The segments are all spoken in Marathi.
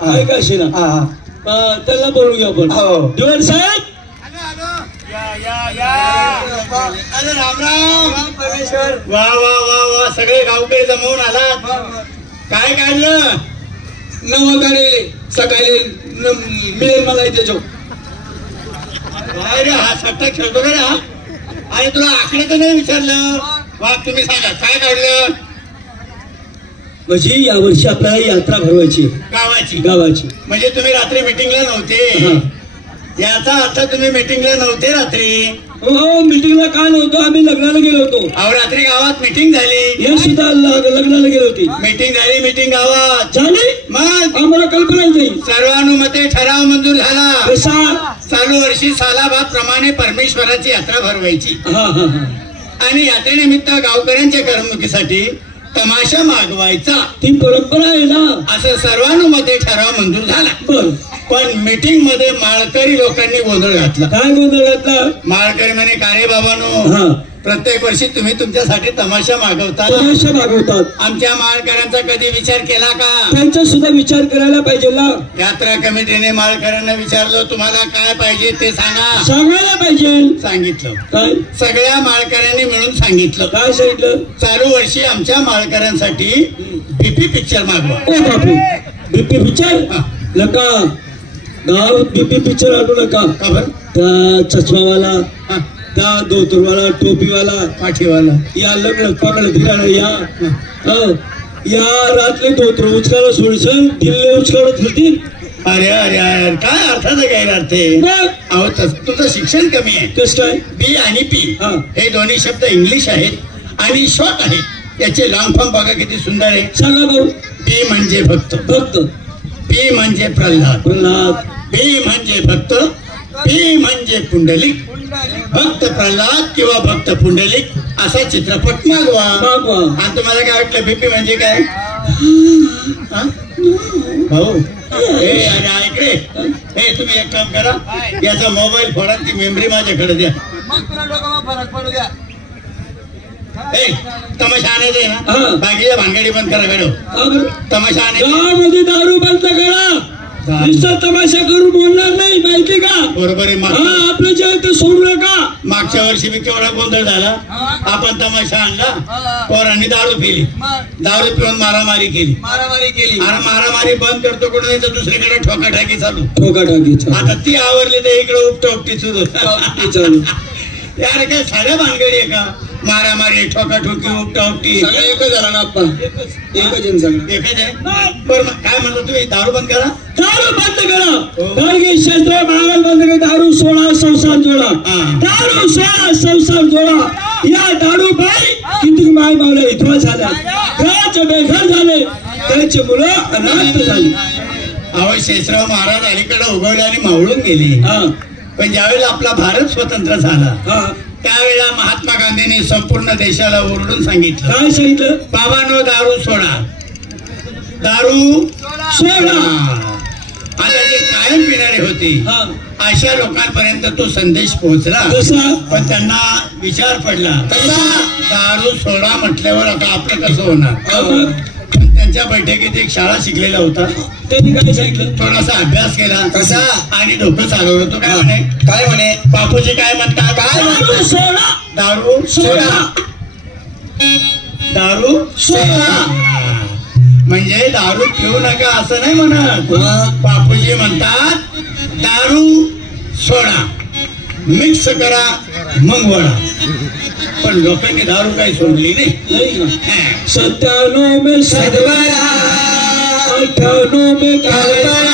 काय का असे ना त्याला बोलू घ्या आपण. दिवाण साहेब अरे राम राम परमेश्वर. वा वा वा वा सगळे गावकरी जमवून आलात. काय काढलं? नवं काढले सकाळी मिळेल मला इथे जो. काय रे हा सट्टा खेळतो का रे हा? आणि तुला आकडे तर नाही विचारलं. वा तुम्ही सांगा काय काढलं? म्हणजे यावर्षी आपल्याला यात्रा भरवायची गावाची. म्हणजे तुम्ही रात्री मिटिंगला नव्हते याचा अर्थ तुम्ही मिटिंगला नव्हते रात्री. हो मिटिंगला काय नव्हतं, आम्ही लग्नाला गेलो होतो. अहो रात्री गावात मिटिंग झाली. हे सुद्धा लग्नाला गेलो होती. मिटिंग झाली मिटिंग गावात झाली. मग आम्हाला कल्पना नाही. सर्वानुमते ठराव मंजूर झाला. कसा? चालू वर्षी सालाबाद प्रमाणे परमेश्वराची यात्रा भरवायची. आणि यात्रेनिमित्त गावकऱ्यांच्या करमणुकीसाठी तमाशा मागवायचा. ती परंपरा आहे ना. असं सर्वानुमते ठराव मंजूर झाला. पण मीटिंग मध्ये माळकरी लोकांनी गोंधळ घातला. काय गोंधळ घातला? माळकरी म्हणे का रे बाबांनो, प्रत्येक वर्षी तुम्ही तुमच्यासाठी तमाशा मागवतात. आमच्या माळकऱ्यांचा कधी विचार केला का? त्यांचा सुद्धा विचार करायला पाहिजे ना. यात्रा कमिटीने माळकऱ्यांना विचारलं तुम्हाला काय पाहिजे ते सांगा. सांगायला पाहिजे. सांगितलं. काय? सगळ्या माळकऱ्यांनी मिळून सांगितलं. काय सांगितलं? चालू वर्षी आमच्या माळकऱ्यांसाठी बीपी पिक्चर मागवा. ओ बापू, बीपी पिक्चर नका. गावात बीपी पिक्चर आणू नका. का बरं? त्या चष्मावाला, त्या धोतरवाला, टोपीवाला, पाठीवाला या लग्न पकडत फिरायला या रात्री धोतर उचकायला सोडशन दिल्ली उचकावत होती. अरे अरे अरे काय अर्थाचं गैरअर्थ आहे. अहो तुझं शिक्षण कमी आहे. कसं काय? बी आणि पी हे दोन्ही शब्द इंग्लिश आहेत आणि शॉर्ट आहेत. याचे लॉंग फॉर्म बघा किती सुंदर आहे. सांगा भाऊ. बी म्हणजे भक्त. पी म्हणजे प्रल्हाद. बी म्हणजे भक्त. पी म्हणजे पुंडलिक. भक्त प्रल्हाद किंवा भक्त पुंडलिक असा चित्रपट मागवा. आणि तुम्हाला काय वाटलं बीपी म्हणजे काय? भाऊ हे अरे ऐक रे, हे तुम्ही एक काम करा, याचा मोबाईल फोडा, ती मेमरी माझ्याकडे द्या. फरक पडू द्या. तमाशा आणायचंय ना, बाकीच्या भानगडी बंद करा. गडो तमाशा आणायचं, दारू बंद करा. नुसता तमाशा करून बोलणार नाही, माहिती का? बरोबर आहे. आपलं जे ते सोडू नका. मागच्या वर्षी मी केवढा गोंधळ झाला. आपण तमाशा आणला, पोरांनी दारू पिली, दारू पिऊन मारामारी केली. अरे मारामारी बंद करतो कोण नाही तर दुसरीकडे ठोकाठाकी चालू. आता ती आवरली तर इकडे उपटा उपटी सुरू चालू. यार काय साध्या भानगडी आहे का? मारामारी, ठोकाठोकी, उपटा उपटी एकच झाला ना. आपण एकच आहे. बरं काय म्हणतो तुम्ही? दारू बंद करा. दारू बंद करा. शस्त्र मागायला बंद करा. दारू सोडा, संसार जोडा. दारू सोडा, संसार जोडा. या दारू पायी किती माय मावल्या इथवा झाल्या, घराचे बेघर झाले, त्यांची मुलं अनाथ झाली. अहो शेषराव महाराज अलीकडे उगवले आणि मावळून गेले. पण ज्यावेळेला आपला भारत स्वतंत्र झाला त्यावेळेला महात्मा गांधींनी संपूर्ण देशाला ओरडून सांगितलं. काय सांगितलं? बाबांनो दारू सोडा, दारू सोडा. आता जे कायम पिणारे होते अशा लोकांपर्यंत तो संदेश पोहोचला. पण त्यांना विचार पडला, दारू सोडा म्हटल्यावर आता आपलं कसं होणार? त्यांच्या बैठकीत एक शाळा शिकलेला होता. त्यांनी काय सांगितलं? थोडासा अभ्यास केला. कसा? आणि डोकं चालवलं. तो काय म्हणे? बापूजी काय म्हणतात? काय? दारू सोडा, दारू सोडा, दारू सोडा. म्हणजे दारू पिऊ नका असं नाही म्हणत. बापूजी म्हणतात दारू सोडा, मिक्स करा मग वडा. पण लोकांनी दारू काही सोडली नाही. 97 में सदबरा, 98 में कालबरा,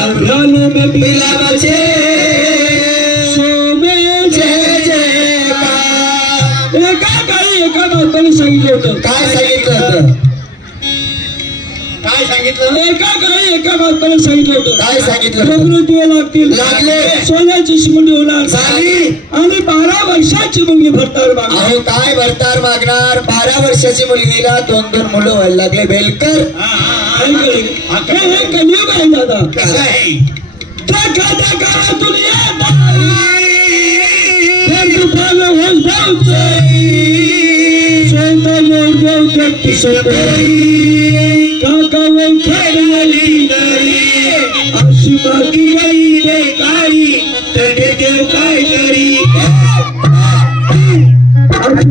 99 में बिला बचे, 100 में जय जयकार. एका बातमीने सांगितलं होतं. काय सांगितलं होतं? काय सांगितलं? एका बातमीने सांगितलं होतं. काय सांगितलं? प्रकृती लागतील, लागले, सोन्याची शिमुंडी होणार झाली. आणि 12 वर्षाची मुलगी भरतार मागणार. काय भरतार मागणार? 12 वर्षाची मुलगीला 2-2 मुलं व्हायला लागले. बेलकर हे कलियुग आहे दादा. कसं आहे? काका खेळली गरी अशी बाकी गई रे काळी तडे देव काय करी